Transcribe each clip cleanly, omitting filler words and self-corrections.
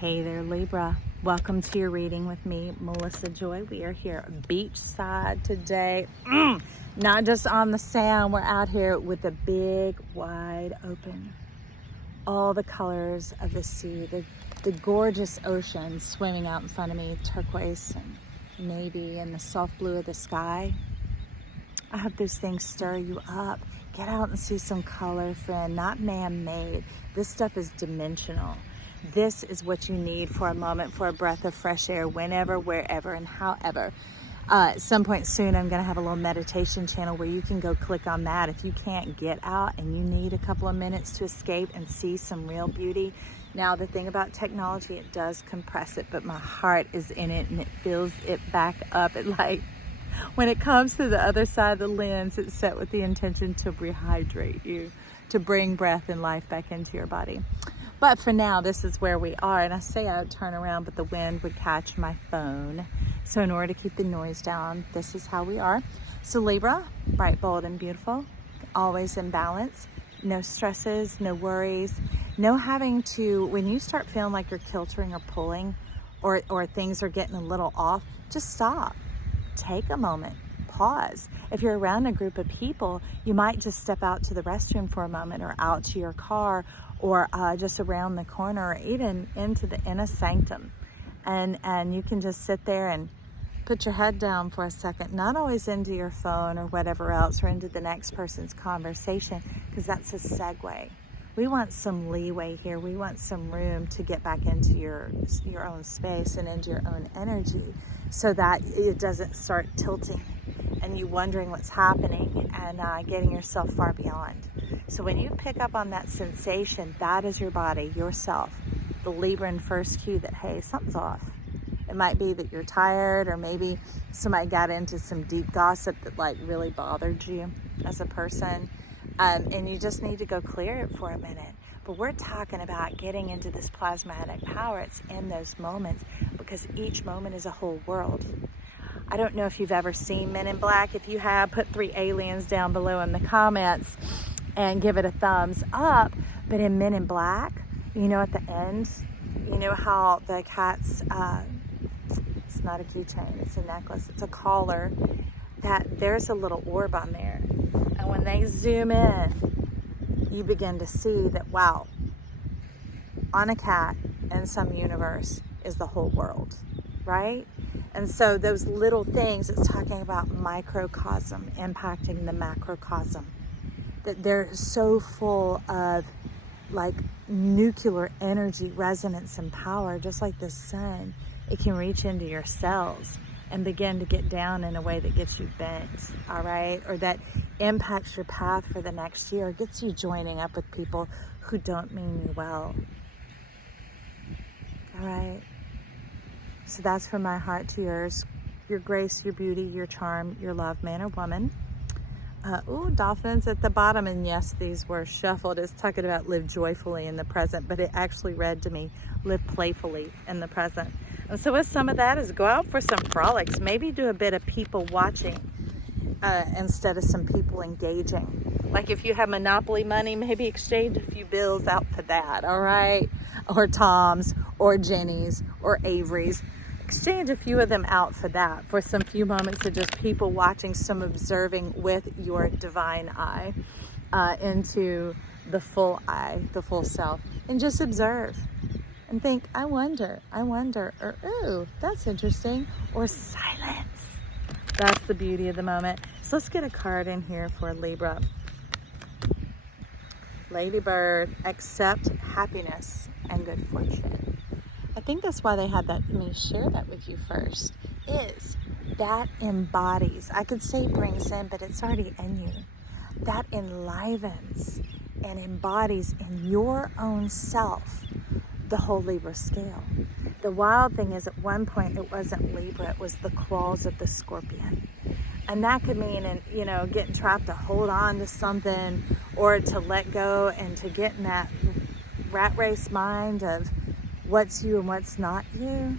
Hey there, Libra. Welcome to your reading with me, Melissa Joy. We are here beachside today. Not just on the sand, we're out here with the big, wide open. All the colors of the sea, the gorgeous ocean swimming out in front of me, turquoise and navy and the soft blue of the sky. I hope those things stir you up. Get out and see some color, friend, not man-made. This stuff is dimensional. This is what you need for a moment, for a breath of fresh air, whenever, wherever, and however. At some point soon, I'm going to have a little meditation channel where you can go click on that. If you can't get out and you need a couple of minutes to escape and see some real beauty. Now, the thing about technology, it does compress it, but my heart is in it and it fills it back up. When it comes to the other side of the lens, it's set with the intention to rehydrate you, to bring breath and life back into your body. But for now, this is where we are. And I say I would turn around, but the wind would catch my phone. So in order to keep the noise down, this is how we are. So Libra, bright, bold, and beautiful, always in balance. No stresses, no worries, no having to, when you start feeling like you're kiltering or pulling or things are getting a little off, just stop. Take a moment. Pause. If you're around a group of people, you might just step out to the restroom for a moment or out to your car or just around the corner or even into the inner sanctum. And you can just sit there and put your head down for a second, not always into your phone or whatever else or into the next person's conversation, because that's a segue. We want some leeway here. We want some room to get back into your own space and into your own energy so that it doesn't start tilting and you wondering what's happening and getting yourself far beyond. So when you pick up on that sensation, that is your body, yourself, the Libran first cue that, hey, something's off. It might be that you're tired, or maybe somebody got into some deep gossip that really bothered you as a person. And you just need to go clear it for a minute. But we're talking about getting into this plasmatic power. It's in those moments because each moment is a whole world. I don't know if you've ever seen Men in Black. If you have, put 3 aliens down below in the comments and give it a thumbs up. But in Men in Black, you know, at the end, you know how the cat's, it's not a keychain, it's a necklace, it's a collar, that there's a little orb on there. And when they zoom in, you begin to see that, wow, on a cat in some universe is the whole world, right? And so those little things, it's talking about microcosm impacting the macrocosm, that they're so full of nuclear energy, resonance, and power, just like the sun. It can reach into your cells and begin to get down in a way that gets you bent, all right? Or that impacts your path for the next year, gets you joining up with people who don't mean you well, all right? So that's from my heart to yours. Your grace, your beauty, your charm, your love, man or woman. Dolphins at the bottom. And yes, these were shuffled. It's talking about live joyfully in the present, but it actually read to me, live playfully in the present. And so with some of that is go out for some frolics. Maybe do a bit of people watching instead of some people engaging. Like if you have Monopoly money, maybe exchange a few bills out for that, all right? Or Tom's, or Jenny's, or Avery's. Exchange a few of them out for that, for some few moments of just people watching, some observing with your divine eye into the full eye, the full self, and just observe and think, I wonder, or ooh, that's interesting, or silence. That's the beauty of the moment. So let's get a card in here for Libra. Ladybird, accept happiness and good fortune. I think that's why they had that, let me share that with you first, is that embodies, I could say brings in, but it's already in you. That enlivens and embodies in your own self the whole Libra scale. The wild thing is at one point it wasn't Libra, it was the claws of the scorpion. And that could mean, getting trapped to hold on to something or to let go and to get in that rat race mind of what's you and what's not you.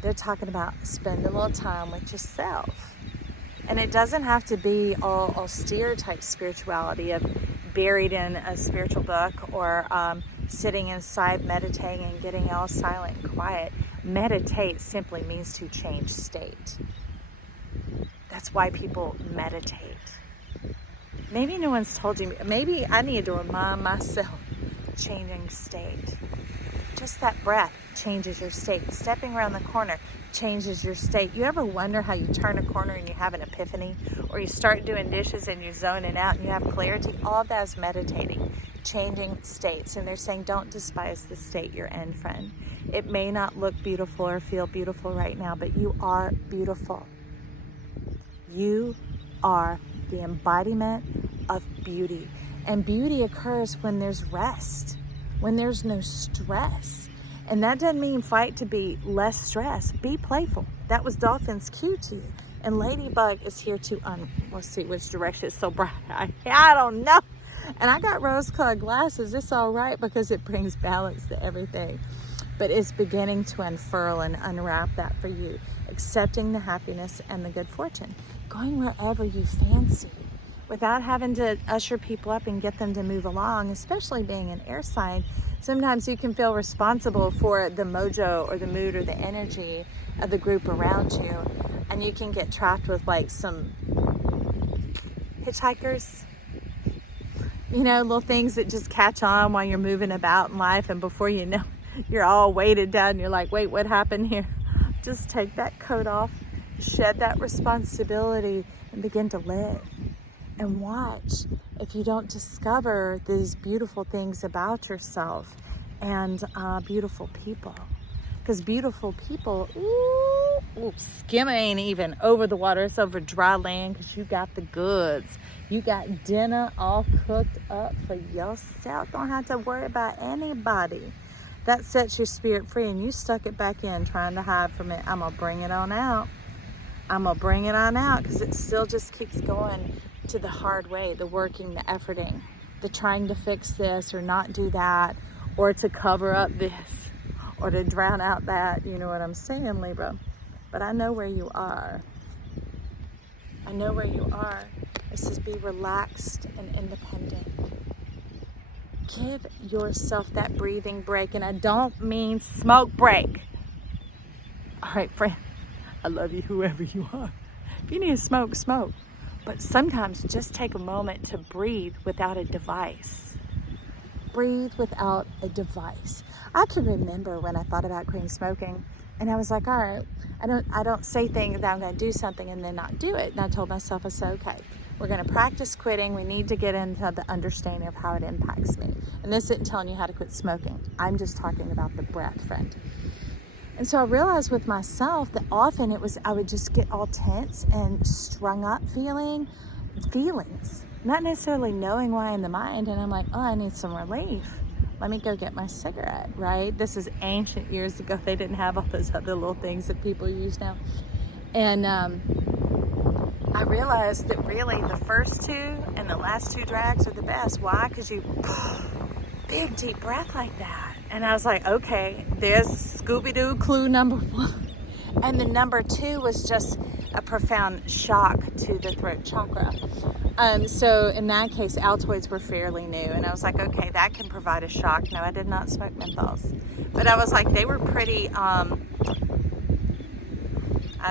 They're talking about spending a little time with yourself. And it doesn't have to be all austere type spirituality of buried in a spiritual book or sitting inside, meditating and getting all silent and quiet. Meditate simply means to change state. That's why people meditate. Maybe no one's told you. Maybe I need to remind myself. Changing state. Just that breath changes your state. Stepping around the corner changes your state. You ever wonder how you turn a corner and you have an epiphany? Or you start doing dishes and you're zoning out and you have clarity? All of that is meditating. Changing states. And they're saying don't despise the state you're in, friend. It may not look beautiful or feel beautiful right now, but you are beautiful. You are the embodiment of beauty. And beauty occurs when there's rest, when there's no stress. And that doesn't mean fight to be less stressed. Be playful. That was Dolphin's cue to you. And Ladybug is here to, let's see which direction. It's so bright. I don't know. And I got rose-colored glasses. It's all right because it brings balance to everything. But it's beginning to unfurl and unwrap that for you. Accepting the happiness and the good fortune. Going wherever you fancy. Without having to usher people up and get them to move along, especially being an air sign, sometimes you can feel responsible for the mojo or the mood or the energy of the group around you. And you can get trapped with like some hitchhikers, you know, little things that just catch on while you're moving about in life. And before you know, you're all weighted down and you're like, wait, what happened here? Just take that coat off, shed that responsibility and begin to live. And watch if you don't discover these beautiful things about yourself and beautiful people. Because beautiful people, skim ain't even over the water. It's over dry land because you got the goods. You got dinner all cooked up for yourself. Don't have to worry about anybody. That sets your spirit free and you stuck it back in trying to hide from it. I'm going to bring it on out. I'm going to bring it on out because it still just keeps going to the hard way, the working, the efforting, the trying to fix this or not do that, or to cover up this, or to drown out that. You know what I'm saying, Libra? But I know where you are. I know where you are. It says be relaxed and independent. Give yourself that breathing break, and I don't mean smoke break. All right, friend, I love you whoever you are. If you need to smoke, smoke. But sometimes just take a moment to breathe without a device. Breathe without a device. I can remember when I thought about quitting smoking and I was like, all right, I don't say things that I'm going to do something and then not do it. And I told myself, I said, okay, we're going to practice quitting. We need to get into the understanding of how it impacts me. And this isn't telling you how to quit smoking. I'm just talking about the breath, friend. And so I realized with myself that often I would just get all tense and strung up feelings, not necessarily knowing why in the mind. And I'm like, oh, I need some relief. Let me go get my cigarette, right? This is ancient years ago. They didn't have all those other little things that people use now. And I realized that really the first two and the last two drags are the best. Why? Because you big deep breath like that. And I was like, okay, there's Scooby-Doo clue number one. And the number two was just a profound shock to the throat chakra. So in that case, Altoids were fairly new. And I was like, okay, that can provide a shock. No, I did not smoke menthols. But I was like, they were pretty, I'd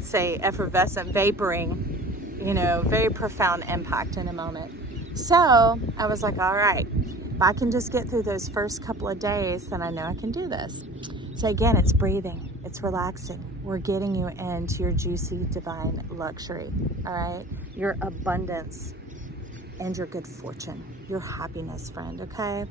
say effervescent, vaporing, you know, very profound impact in a moment. So I was like, all right. If I can just get through those first couple of days, then I know I can do this. So again, it's breathing, it's relaxing. We're getting you into your juicy, divine luxury, all right? Your abundance and your good fortune, your happiness, friend, okay?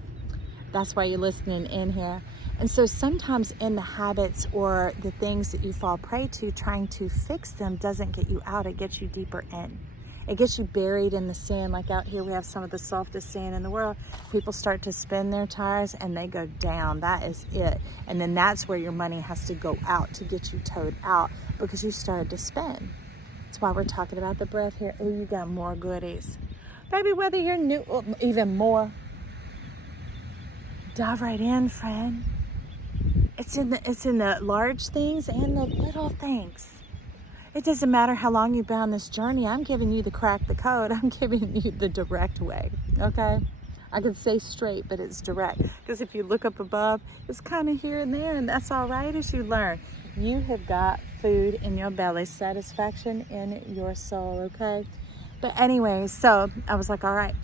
That's why you're listening in here. And so sometimes in the habits or the things that you fall prey to, trying to fix them doesn't get you out, it gets you deeper in. It gets you buried in the sand. Like out here, we have some of the softest sand in the world. People start to spin their tires and they go down. That is it. And then that's where your money has to go out to get you towed out because you started to spin. That's why we're talking about the breath here. Oh, you got more goodies. Baby, whether you're new, even more, dive right in, friend. It's in the large things and the little things. It doesn't matter how long you've been on this journey. I'm giving you the crack the code. I'm giving you the direct way, okay? I could say straight, but it's direct. Because if you look up above, it's kind of here and there, and that's all right as you learn. You have got food in your belly, satisfaction in your soul, okay? But anyway, so I was like, all right,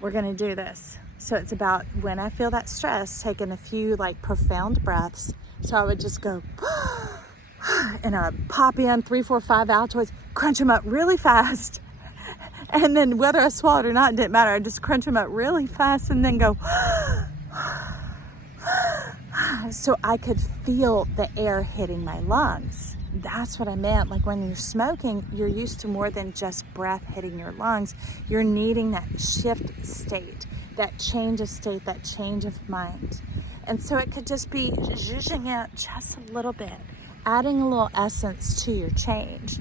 we're going to do this. So it's about when I feel that stress, taking a few like profound breaths. So I would just go, and I would pop in 3, 4, 5 Altoids, crunch them up really fast. And then whether I swallowed or not, it didn't matter. I just crunch them up really fast and then go, so I could feel the air hitting my lungs. That's what I meant. Like when you're smoking, you're used to more than just breath hitting your lungs. You're needing that shift state, that change of state, that change of mind. And so it could just be zhuzhing out just a little bit, adding a little essence to your change.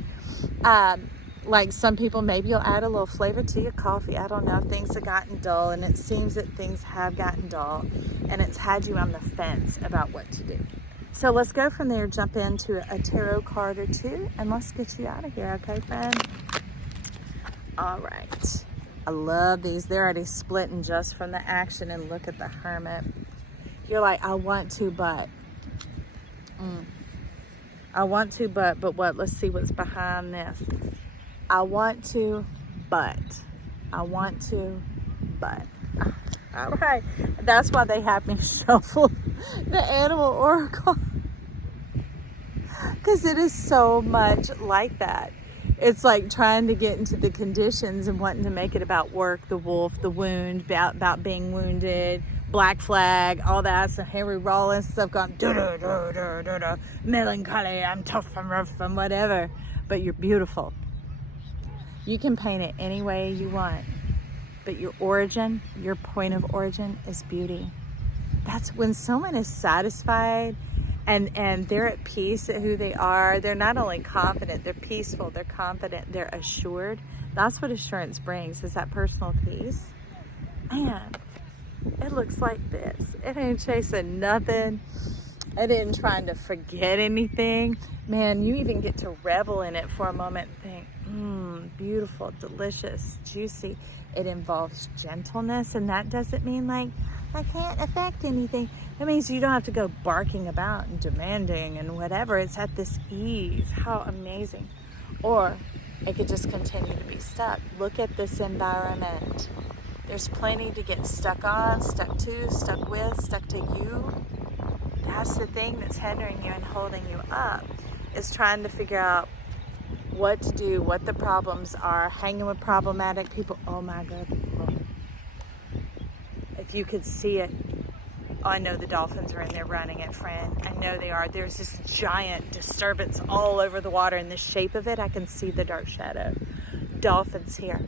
Like some people, maybe you'll add a little flavor to your coffee. I don't know if things have gotten dull, and it seems that things have gotten dull, and it's had you on the fence about what to do. So let's go from there, jump into a tarot card or two, and let's get you out of here, okay, friend? All right. I love these. They're already splitting just from the action, and look at the Hermit. You're like, I want to, but. I want to, but what? Let's see what's behind this. I want to, but. I want to, but. All right. That's why they have me shuffle the Animal Oracle. Because it is so much like that. It's like trying to get into the conditions and wanting to make it about work, the wolf, the wound, about being wounded, Black Flag, all that. So Henry Rollins stuff going, melancholy, I'm tough, I'm rough, I'm whatever. But you're beautiful. You can paint it any way you want. But your origin, your point of origin is beauty. That's when someone is satisfied and they're at peace at who they are. They're not only confident, they're peaceful, they're confident, they're assured. That's what assurance brings, is that personal peace. Man, it looks like this. It ain't chasing nothing. It ain't trying to forget anything. Man, you even get to revel in it for a moment and think, beautiful, delicious, juicy. It involves gentleness, and that doesn't mean like, I can't affect anything. It means you don't have to go barking about and demanding and whatever. It's at this ease. How amazing. Or it could just continue to be stuck. Look at this environment. There's plenty to get stuck on, stuck to, stuck with, stuck to you. That's the thing that's hindering you and holding you up, is trying to figure out what to do, what the problems are, hanging with problematic people. Oh my God. If you could see it. Oh, I know the dolphins are in there running it, friend. I know they are. There's this giant disturbance all over the water. In the shape of it, I can see the dark shadow. Dolphins here.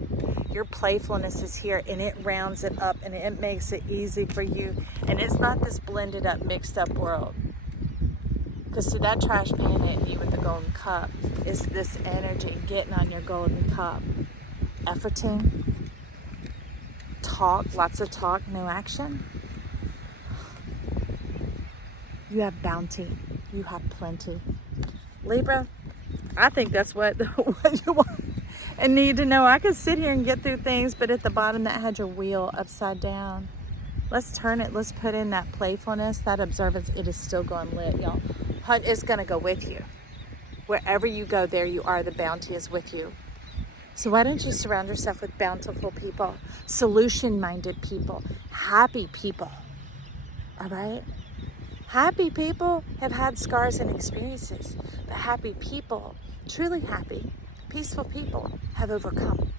Your playfulness is here, and it rounds it up, and it makes it easy for you. And it's not this blended up, mixed up world. Because see, that trash pan hitting you with the golden cup is this energy getting on your golden cup. Efforting. Talk, lots of talk, no action. You have bounty. You have plenty. Libra, I think that's what you want and need to know. I could sit here and get through things, but at the bottom that had your wheel upside down. Let's turn it. Let's put in that playfulness, that observance. It is still going lit, y'all. Hunt is going to go with you. Wherever you go, there you are. The bounty is with you. So why don't you surround yourself with bountiful people, solution-minded people, happy people, all right? Happy people have had scars and experiences, but happy people, truly happy, peaceful people have overcome.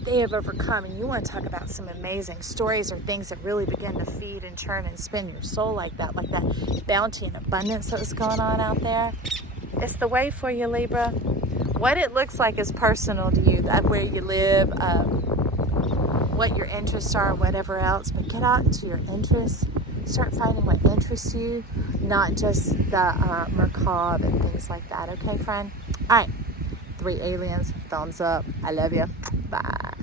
They have overcome, and you want to talk about some amazing stories or things that really begin to feed and churn and spin your soul like that bounty and abundance that was going on out there. It's the way for you, Libra. What it looks like is personal to you, that where you live, what your interests are, whatever else, but get out into your interests. Start finding what interests you, not just the macabre and things like that. Okay, friend? All right. 3 aliens. Thumbs up. I love you. Bye.